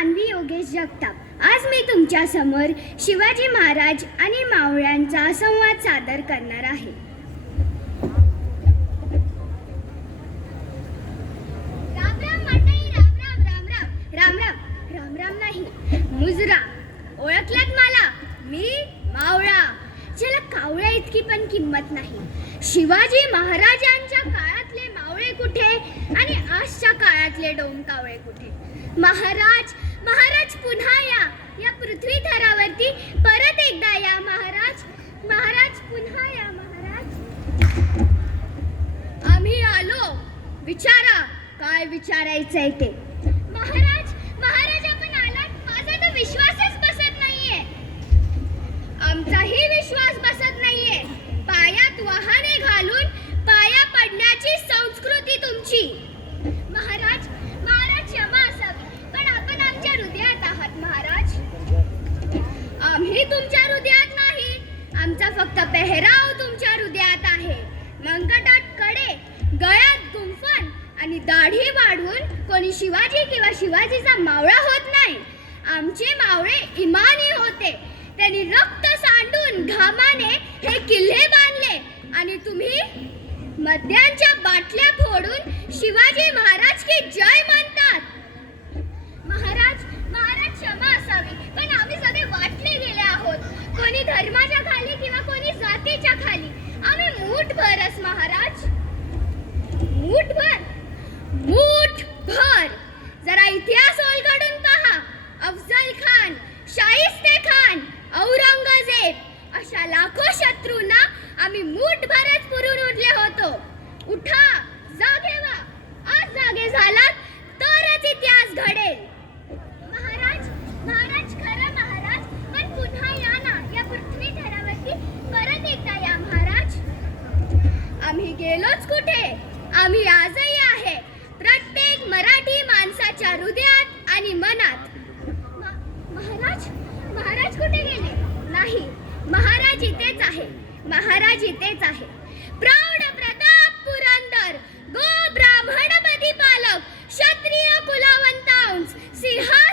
मानवी योगेश जगताप। आज मी तुमच्या समोर शिवाजी महाराज आणि मावळ्यांचा संवाद सादर करणार आहे। राम राम मंडळी, राम राम राम राम राम राम राम राम नाही, मुजरा। ओळखलात मला? मी मावळा, ज्याला कावळ्या इतकी पण किंमत नाही। शिवाजी महाराजांच्या काळातले मावळे कुठे आणि आजच्या काळातले डोमकावळे कुठे? महाराज, महाराज पुन्हा या पृथ्वी थरावरती परत एकदा या महाराज, महाराज पुन्हा या महाराज। आम्ही आलो, विचारा काय विचारायचंय ते। महाराज, महाराज आपण आलात, माझा तर विश्वासच बसत नाहीये। आमचाही विश्वास बसत नाहीये। पायात वाहने घालून पाया पडण्याची संस्कृती तुमची। महाराज, महाराज क्षमा असावी, पण आपण आमच्या हृदयात आहात महाराज। आम्ही तुमच्या हृदयात नाही, आमचा फक्त पेहराव तुमच्या हृदयात आहे। मंगटात कडे, गळ्यात गुंफण आणि दाढी वाढवून कोणी शिवाजी किंवा शिवाजीचा मावळा होत नाही। आमचे मावळे इमानी होते, त्यांनी रक्त सांडून घामाने हे किल्ले बांधले आणि तुम्ही मद्यांच्या बाटल्या फोडून शिवाजी महाराज की जय म्हणतात। महाराज, महाराज क्षमा असावी, पण आम्ही सगळे वाटले गेले आहोत, कोणी धर्माच्या खाली किंवा कोणी जातीच्या खाली। आम्ही मूठभरच महाराज, मूठभर, मूठभर। जरा इतिहास उलगडून पहा। अफजल खान, शाहिस्ते खान, औरंगजेब अशा लाखो शत्रूंना आम्ही मूठभरच पुरून उरले होतो। उठा, जागे व्हा, आज जागे झालात तरच इतिहास घडेल। महाराज, महाराज खरं महाराज, पण पुन्हा या ना या पृथ्वी थरावरती परत एकदा या महाराज। आम्ही गेलोच कुठे? आम्ही आजही आहे प्रत्येक मराठी माणसाच्या हृदयात आणि मनात। महाराज, महाराज कुठे गेले? नाही, महाराज इथेच आहे, महाराज इथेच आहे। प्रौढ प्रताप पुरंदर, गो ब्राह्मण पदी पालक, क्षत्रिय कुलवंतांस सिंहा